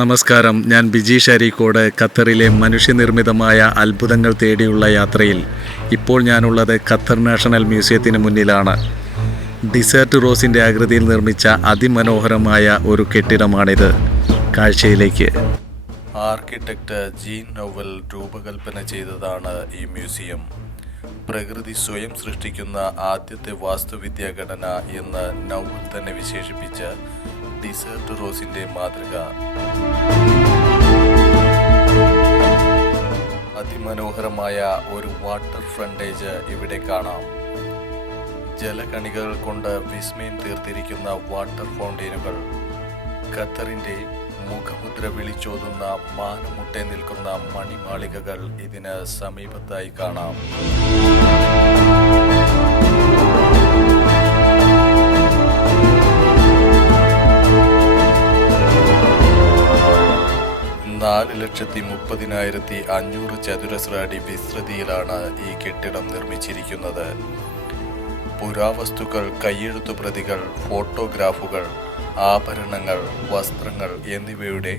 നമസ്കാരം, ഞാൻ ബിജീഷ് അരീക്കോട്. ഖത്തറിലെ മനുഷ്യനിർമ്മിതമായ അത്ഭുതങ്ങൾ തേടിയുള്ള യാത്രയിൽ ഇപ്പോൾ ഞാനുള്ളത് ഖത്തർ നാഷണൽ മ്യൂസിയത്തിന് മുന്നിലാണ്. ഡിസേർട്ട് റോസിൻ്റെ ആകൃതിയിൽ നിർമ്മിച്ച അതിമനോഹരമായ ഒരു കെട്ടിടമാണിത്. കാഴ്ചയിലേക്ക്. ആർക്കിടെക്ട് ജീൻ നൗവൽ രൂപകൽപ്പന ചെയ്തതാണ് ഈ മ്യൂസിയം. പ്രകൃതി സ്വയം സൃഷ്ടിക്കുന്ന ആദ്യത്തെ വാസ്തുവിദ്യാ ഘടന എന്ന് നൗവൽ തന്നെ വിശേഷിപ്പിച്ച ഡിസേർട്ട് റോസിൻ്റെ മാതൃക. അതിമനോഹരമായ ഒരു വാട്ടർ ഫ്രണ്ടേജ് ഇവിടെ കാണാം. ജലകണികകൾ കൊണ്ട് വിസ്മയം തീർത്തിരിക്കുന്ന വാട്ടർ ഫൗണ്ടെയിനുകൾ. ഖത്തറിൻ്റെ മുഖമുദ്ര വിളിച്ചോതുന്ന മാനമുട്ടെ നിൽക്കുന്ന മണിമാളികകൾ ഇതിന് സമീപത്തായി കാണാം. $4,30,500 ചതുരശ്ര അടി വിസ്തൃതിയിലാണ് ഈ കെട്ടിടം നിർമ്മിച്ചിരിക്കുന്നത്. പുരാവസ്തുക്കൾ, കയ്യെഴുത്തു പ്രതികൾ, ഫോട്ടോഗ്രാഫുകൾ, ആഭരണങ്ങൾ, വസ്ത്രങ്ങൾ എന്നിവയുടെ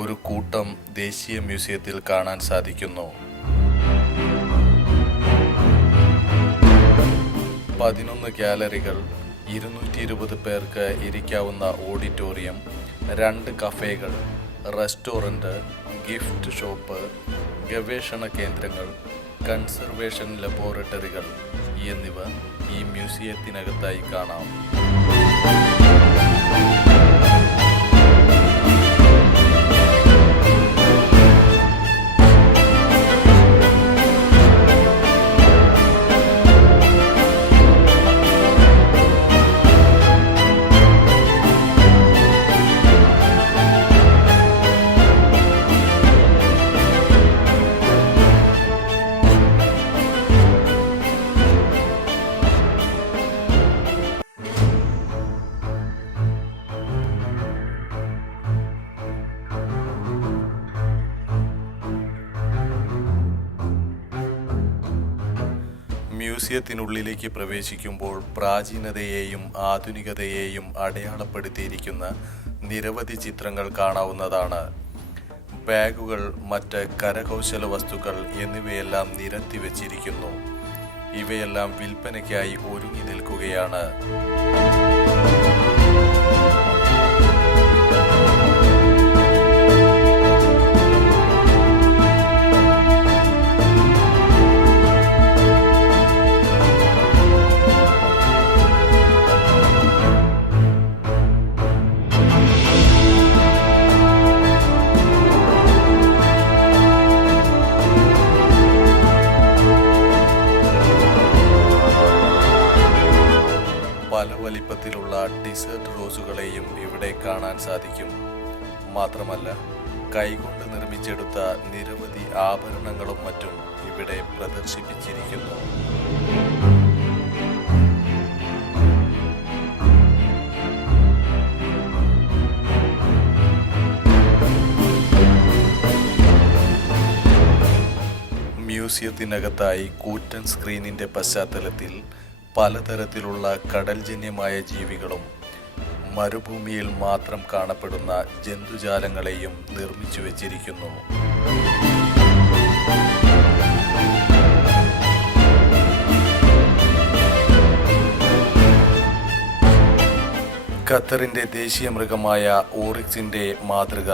ഒരു കൂട്ടം ദേശീയ മ്യൂസിയത്തിൽ കാണാൻ സാധിക്കുന്നു. 11 ഗാലറികൾ, 220 പേർക്ക് ഇരിക്കാവുന്ന ഓഡിറ്റോറിയം, 2 കഫേകൾ, റെസ്റ്റോറൻറ്റ്, ഗിഫ്റ്റ് ഷോപ്പ്, ഗവേഷണ കേന്ദ്രങ്ങൾ, കൺസർവേഷൻ ലബോറട്ടറികൾ എന്നിവ ഈ മ്യൂസിയത്തിനകത്തായി കാണാം. മ്യൂസിയത്തിനുള്ളിലേക്ക് പ്രവേശിക്കുമ്പോൾ പ്രാചീനതയെയും ആധുനികതയെയും അടയാളപ്പെടുത്തിയിരിക്കുന്ന നിരവധി ചിത്രങ്ങൾ കാണാവുന്നതാണ്. ബാഗുകൾ, മറ്റ് കരകൗശല വസ്തുക്കൾ എന്നിവയെല്ലാം നിരത്തി വച്ചിരിക്കുന്നു. ഇവയെല്ലാം വിൽപ്പനയ്ക്കായി ഒരുങ്ങി നിൽക്കുകയാണ്. പല വലിപ്പത്തിലുള്ള ഡിസേർട്ട് റോസുകളെയും ഇവിടെ കാണാൻ സാധിക്കും. മാത്രമല്ല, കൈകൊണ്ട് നിർമ്മിച്ചെടുത്ത നിരവധി ആഭരണങ്ങളും മറ്റും ഇവിടെ പ്രദർശിപ്പിച്ചിരിക്കുന്നു. മ്യൂസിയത്തിനകത്തായി കൂറ്റൻ സ്ക്രീനിൻ്റെ പശ്ചാത്തലത്തിൽ പലതരത്തിലുള്ള കടൽജന്യമായ ജീവികളും മരുഭൂമിയിൽ മാത്രം കാണപ്പെടുന്ന ജന്തുജാലങ്ങളെയും നിർമ്മിച്ചു വച്ചിരിക്കുന്നു. ഖത്തറിൻ്റെ ദേശീയ മൃഗമായ ഓറിക്സിൻ്റെ മാതൃക.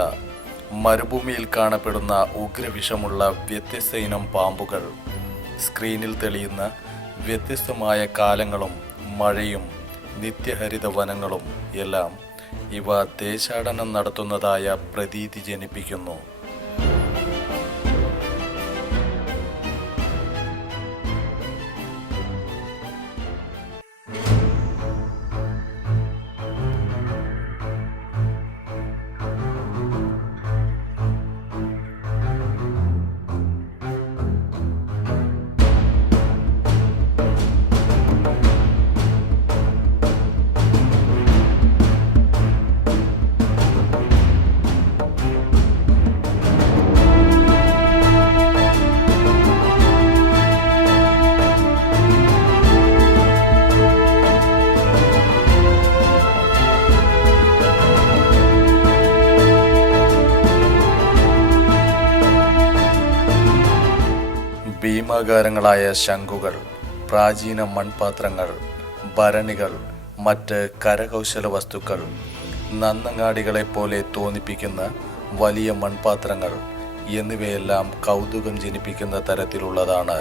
മരുഭൂമിയിൽ കാണപ്പെടുന്ന ഉഗ്രവിഷമുള്ള വ്യത്യസ്ത ഇനം പാമ്പുകൾ. സ്ക്രീനിൽ തെളിയുന്ന വ്യത്യസ്തമായ കാലങ്ങളും മഴയും നിത്യഹരിത വനങ്ങളും എല്ലാം ഇവ ദേശാടനം നടത്തുന്നതായ പ്രതീതി ജനിപ്പിക്കുന്നു. ലോഹാകാരങ്ങളായ ശംഖുകൾ, പ്രാചീന മൺപാത്രങ്ങൾ, ഭരണികൾ, മറ്റ് കരകൗശല വസ്തുക്കൾ, നന്നങ്ങാടികളെപ്പോലെ തോന്നിപ്പിക്കുന്ന വലിയ മൺപാത്രങ്ങൾ എന്നിവയെല്ലാം കൗതുകം ജനിപ്പിക്കുന്ന തരത്തിലുള്ളതാണ്.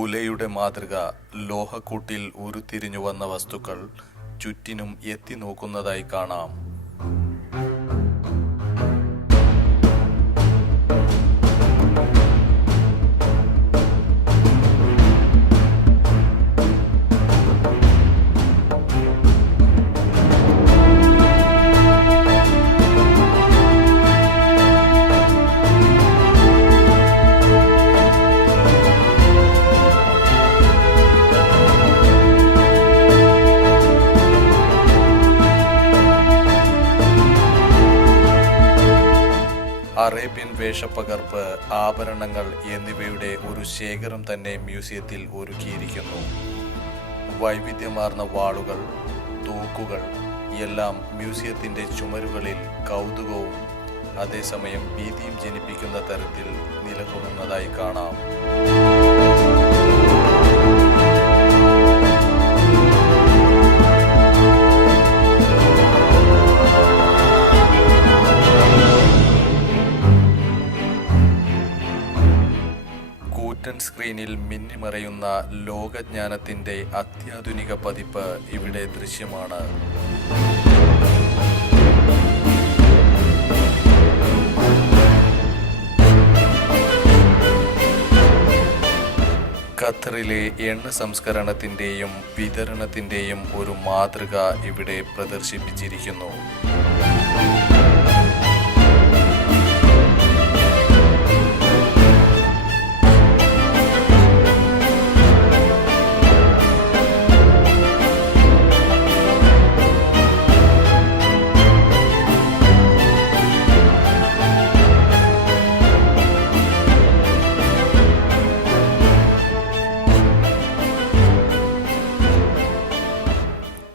ഉലയുടെ മാതൃക ലോഹക്കൂട്ടിൽ ഉരുത്തിരിഞ്ഞു വന്ന വസ്തുക്കൾ ചുറ്റിനും എത്തി നോക്കുന്നതായി കാണാം. അറേബ്യൻ വേഷപ്പകർപ്പ്, ആഭരണങ്ങൾ എന്നിവയുടെ ഒരു ശേഖരം തന്നെ മ്യൂസിയത്തിൽ ഒരുക്കിയിരിക്കുന്നു. വൈവിധ്യമാർന്ന വാളുകൾ, തോക്കുകൾ എല്ലാം മ്യൂസിയത്തിന്റെ ചുമരുകളിൽ കൗതുകവും അതേസമയം ഭീതിയും ജനിപ്പിക്കുന്ന തരത്തിൽ നിലകൊള്ളുന്നതായി കാണാം. സ്ക്രീനിൽ മിന്നിമറയുന്ന ലോകജ്ഞാനത്തിന്റെ അത്യാധുനിക പതിപ്പ് ഇവിടെ ദൃശ്യമാണ്. ഖത്തറിലെ എണ്ണ സംസ്കരണത്തിന്റെയും വിതരണത്തിന്റെയും ഒരു മാതൃക ഇവിടെ പ്രദർശിപ്പിച്ചിരിക്കുന്നു.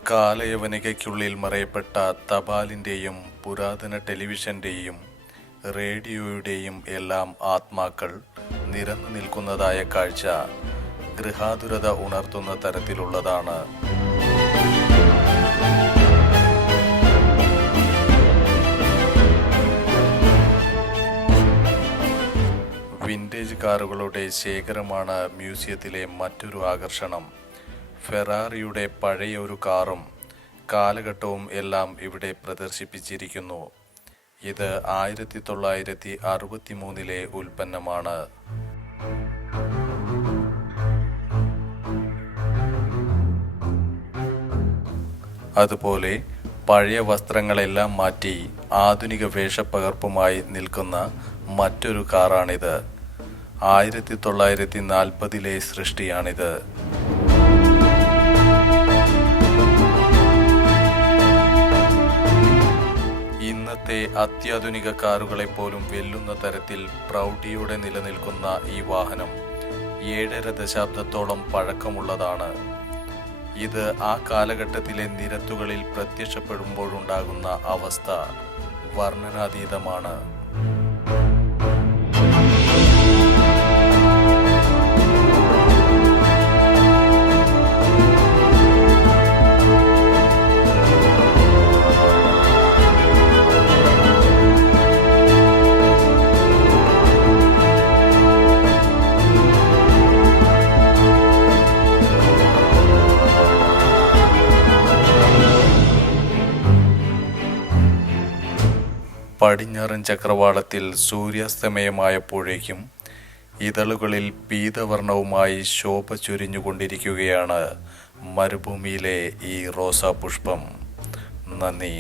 കാലയവനികയ്ക്കുള്ളിൽ മറയപ്പെട്ട തപാലിൻ്റെയും പുരാതന ടെലിവിഷൻ്റെയും റേഡിയോയുടെയും എല്ലാം ആത്മാക്കൾ നിരന്നു നിൽക്കുന്നതായ കാഴ്ച ഗൃഹാതുരത ഉണർത്തുന്ന തരത്തിലുള്ളതാണ്. വിൻറ്റേജ് കാറുകളുടെ ശേഖരമാണ് മ്യൂസിയത്തിലെ മറ്റൊരു ആകർഷണം. ഫെറാറിയുടെ പഴയ ഒരു കാറും കാലഘട്ടവും എല്ലാം ഇവിടെ പ്രദർശിപ്പിച്ചിരിക്കുന്നു. ഇത് 1963 ഉൽപ്പന്നമാണ്. അതുപോലെ പഴയ വസ്ത്രങ്ങളെല്ലാം മാറ്റി ആധുനിക വേഷപ്പകർപ്പുമായി നിൽക്കുന്ന മറ്റൊരു കാറാണിത്. 1940 സൃഷ്ടിയാണിത്. ഇന്നത്തെ അത്യാധുനിക കാറുകളെ പോലും വെല്ലുന്ന തരത്തിൽ പ്രൗഢിയോടെ നിലനിൽക്കുന്ന ഈ വാഹനം 7.5 ദശാബ്ദത്തോളം പഴക്കമുള്ളതാണ്. ഇത് ആ കാലഘട്ടത്തിലെ നിരത്തുകളിൽ പ്രത്യക്ഷപ്പെടുമ്പോഴുണ്ടാകുന്ന അവസ്ഥ വർണ്ണനാതീതമാണ്. പടിഞ്ഞാറൻ ചക്രവാളത്തിൽ സൂര്യാസ്തമയമായപ്പോഴേക്കും ഇതളുകളിൽ പീതവർണവുമായി ശോഭ ചൊരിഞ്ഞുകൊണ്ടിരിക്കുകയാണ് മരുഭൂമിയിലെ ഈ റോസാപുഷ്പം. നന്ദി.